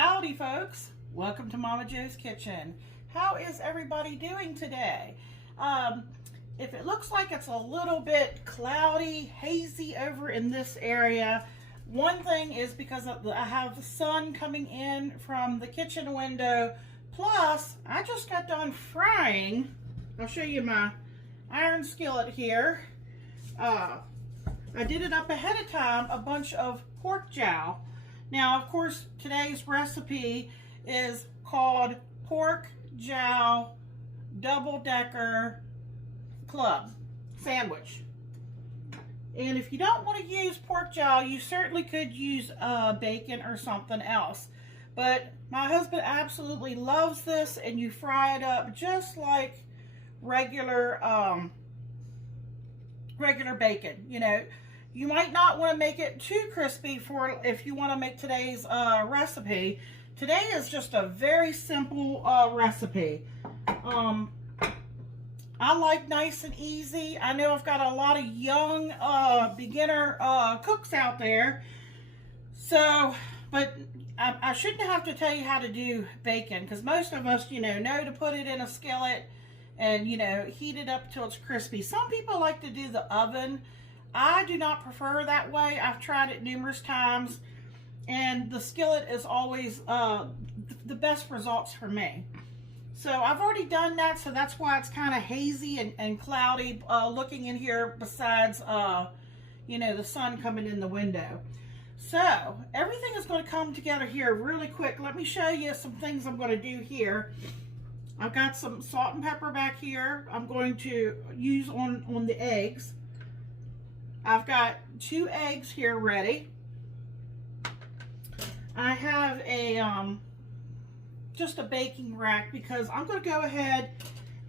Howdy folks, welcome to Momma Jo's Kitchen. How is everybody doing today? If it looks like it's a little bit cloudy, hazy over in this area, one thing is because I have the sun coming in from the kitchen window, plus I just got done frying. I'll show you my iron skillet here. I did it up ahead of time, a bunch of pork jowl. Now, of course, today's recipe is called pork jowl double-decker club sandwich. And if you don't want to use pork jowl, you certainly could use bacon or something else. But my husband absolutely loves this, and you fry it up just like regular bacon. You know, you might not want to make it too crispy for if you want to make today's recipe. Today is just a very simple recipe. I like nice and easy. I know I've got a lot of young beginner cooks out there. So, but I shouldn't have to tell you how to do bacon, because most of us, know to put it in a skillet and, heat it up till it's crispy. Some people like to do the oven. I do not prefer that way. I've tried it numerous times, and the skillet is always the best results for me. So I've already done that, so that's why it's kind of hazy and cloudy looking in here, besides, the sun coming in the window. So everything is going to come together here really quick. Let me show you some things I'm going to do here. I've got some salt and pepper back here I'm going to use on the eggs. I've got 2 eggs here ready. I have a just a baking rack, because I'm going to go ahead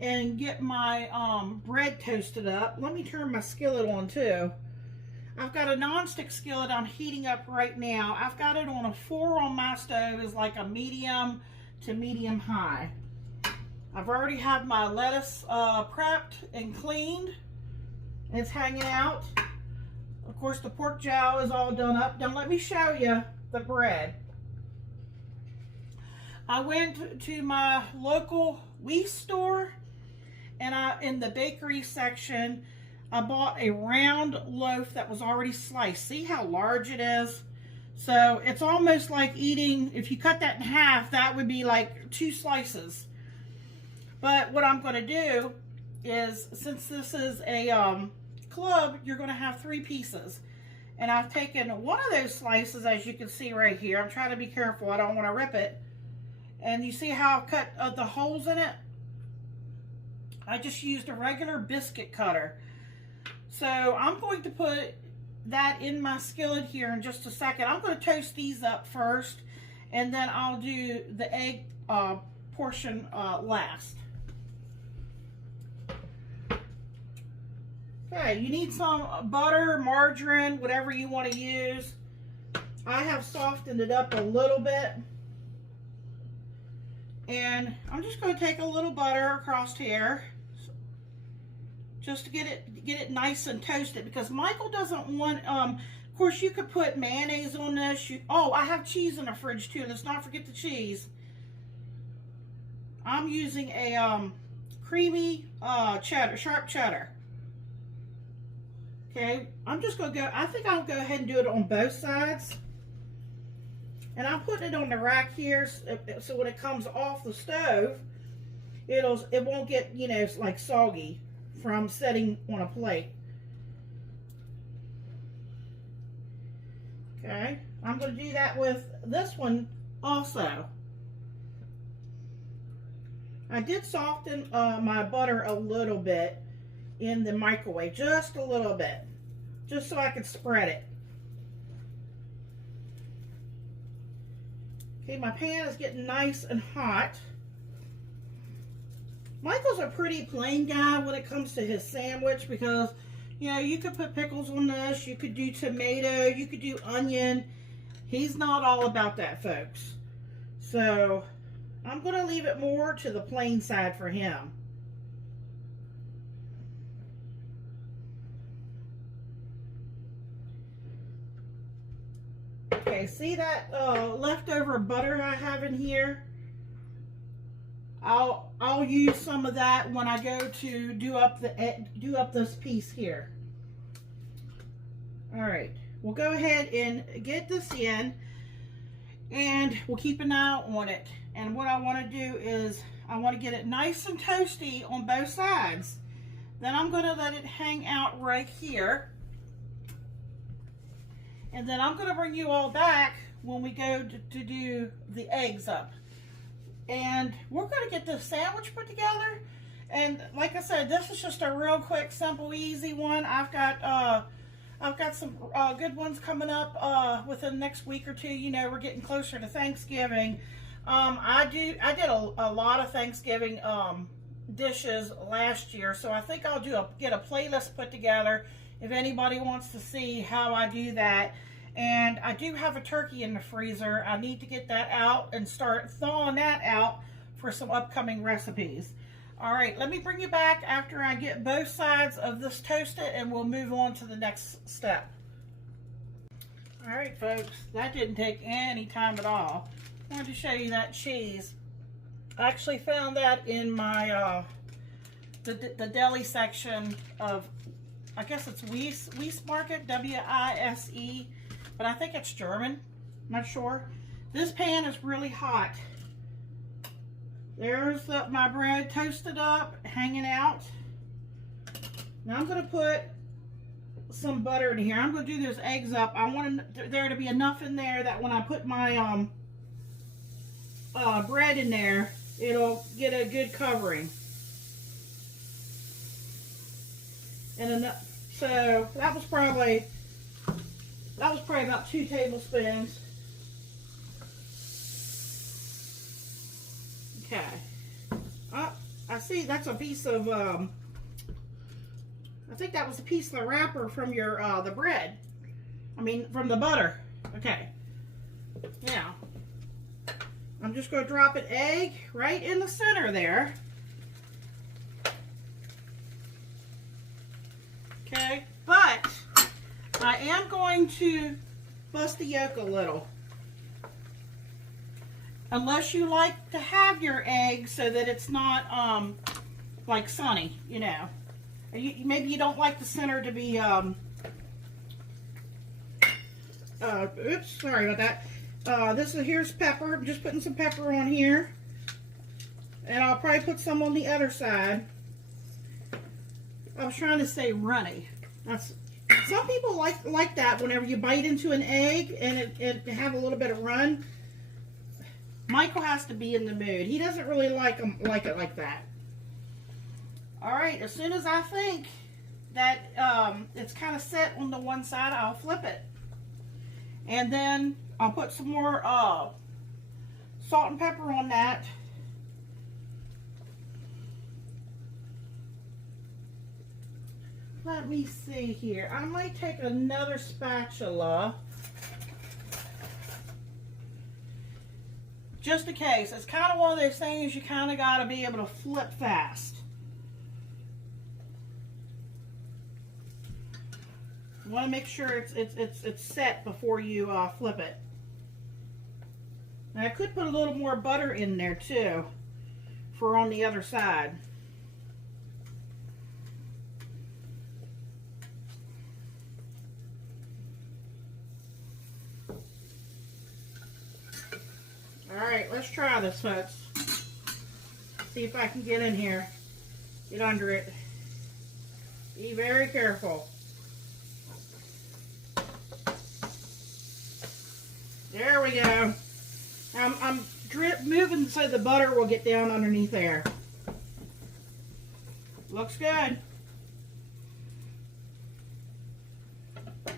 and get my bread toasted up. Let me turn my skillet on too. I've got a non-stick skillet I'm heating up right now. I've got it on a 4 on my stove, is like a medium to medium high. I've already had my lettuce prepped and cleaned. It's hanging out. Of course, the pork jowl is all done up. Now let me show you the bread. I went to my local wheat store, and in the bakery section, I bought a round loaf that was already sliced. See how large it is? So it's almost like eating, if you cut that in half, that would be like 2 slices. But what I'm going to do is, since this is a club, you're going to have 3 pieces. And I've taken one of those slices, as you can see right here. I'm trying to be careful, I don't want to rip it. And you see how I've cut the holes in it? I just used a regular biscuit cutter. So I'm going to put that in my skillet here in just a second. I'm going to toast these up first, and then I'll do the egg portion last. Okay, you need some butter, margarine, whatever you want to use. I have softened it up a little bit. And I'm just going to take a little butter across here, just to get it nice and toasted, because Michael doesn't want, of course you could put mayonnaise on this. Oh, I have cheese in the fridge too. Let's not forget the cheese. I'm using a creamy cheddar, sharp cheddar. Okay, I'm just going to go, I think I'll go ahead and do it on both sides. And I'm putting it on the rack here, so when it comes off the stove, it won't get, like soggy from sitting on a plate. Okay, I'm going to do that with this one also. I did soften my butter a little bit in the microwave, just a little bit, just so I could spread it. Okay, my pan is getting nice and hot. Michael's a pretty plain guy when it comes to his sandwich, because, you could put pickles on this, you could do tomato, you could do onion. He's not all about that, folks. So I'm going to leave it more to the plain side for him. Okay, see that leftover butter I have in here? I'll use some of that when I go to do up this piece here. All right, we'll go ahead and get this in, and we'll keep an eye on it. And what I want to do is I want to get it nice and toasty on both sides. Then I'm going to let it hang out right here. And then I'm going to bring you all back when we go to do the eggs up. And we're going to get this sandwich put together. And like I said, this is just a real quick, simple, easy one. I've got some good ones coming up within the next week or two. You know, we're getting closer to Thanksgiving. I did a lot of Thanksgiving dishes last year, so I think I'll get a playlist put together if anybody wants to see how I do that. And I do have a turkey in the freezer. I need to get that out and start thawing that out for some upcoming recipes. All right, let me bring you back after I get both sides of this toasted, and we'll move on to the next step. All right, folks, that didn't take any time at all. I wanted to show you that cheese. I actually found that in my the deli section of, I guess it's Wiese Market, W-I-S-E, but I think it's German. I'm not sure. This pan is really hot. There's my bread toasted up, hanging out. Now I'm going to put some butter in here. I'm going to do those eggs up. I want there to be enough in there that when I put my bread in there, it'll get a good covering. And so that was probably about 2 tablespoons. Okay. I see that's a piece of I think that was a piece of the wrapper from your the bread. I mean from the butter. Okay. Now I'm just going to drop an egg right in the center there. Okay, but I am going to bust the yolk a little. Unless you like to have your egg so that it's not like sunny, you know. Maybe you don't like the center to be oops, sorry about that. Here's pepper. I'm just putting some pepper on here. And I'll probably put some on the other side. I was trying to say runny. Some people like that whenever you bite into an egg and it have a little bit of run. Michael has to be in the mood. He doesn't really like it like that. All right, as soon as I think that it's kind of set on the one side, I'll flip it. And then I'll put some more salt and pepper on that. Let me see here. I might take another spatula. Just in case. It's kind of one of those things you kind of got to be able to flip fast. You want to make sure it's set before you flip it. Now I could put a little more butter in there too for on the other side. Alright, let's try this, folks. See if I can get in here. Get under it. Be very careful. There we go. I'm moving so the butter will get down underneath there. Looks good. Let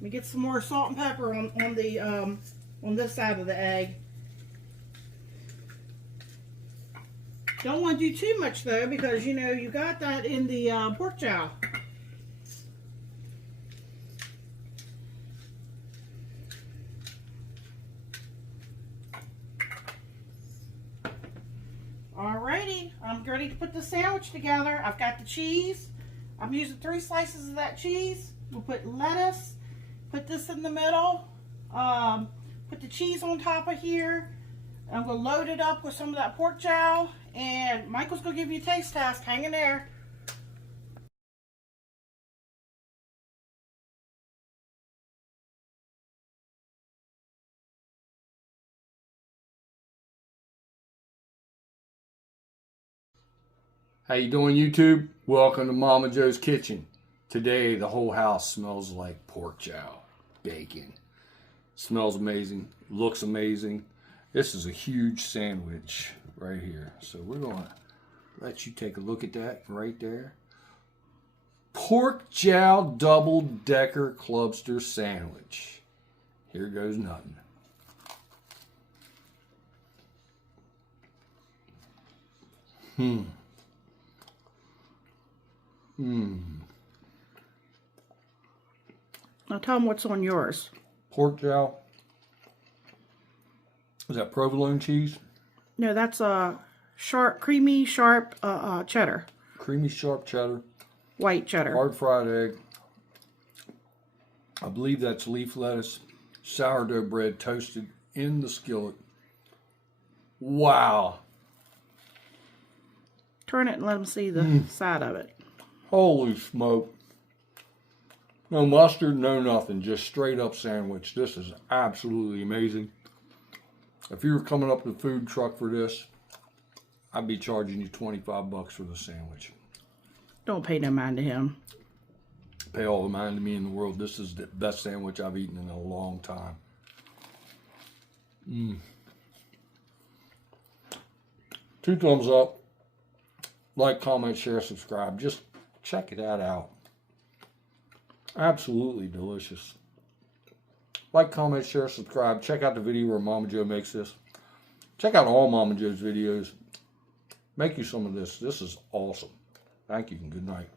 me get some more salt and pepper on this side of the egg. Don't want to do too much though, because you know you got that in the pork jowl. Alrighty, I'm ready to put the sandwich together. I've got the cheese. I'm using 3 slices of that cheese. We'll put lettuce, put this in the middle, Put the cheese on top of here. I'm going to load it up with some of that pork jowl. And Michael's going to give you a taste test. Hang in there. How you doing, YouTube? Welcome to Momma Jo's Kitchen. Today, the whole house smells like pork jowl, bacon. Smells amazing, looks amazing. This is a huge sandwich right here. So we're gonna let you take a look at that right there. Pork jowl double-decker clubster sandwich. Here goes nothing. Now tell them what's on yours. Pork jowl. Is that provolone cheese? No, that's sharp, creamy, sharp cheddar. Creamy, sharp cheddar. White cheddar. Hard fried egg. I believe that's leaf lettuce. Sourdough bread toasted in the skillet. Wow. Turn it and let them see the side of it. Holy smoke. No mustard, no nothing. Just straight up sandwich. This is absolutely amazing. If you were coming up with a food truck for this, I'd be charging you 25 bucks for the sandwich. Don't pay no mind to him. Pay all the mind to me in the world. This is the best sandwich I've eaten in a long time. 2 thumbs up. Like, comment, share, subscribe. Just check it out. Absolutely delicious. Like, comment, share, subscribe. Check out the video where Momma Jo makes this. Check out all Momma Jo's videos. Make you some of this. This is awesome. Thank you and good night.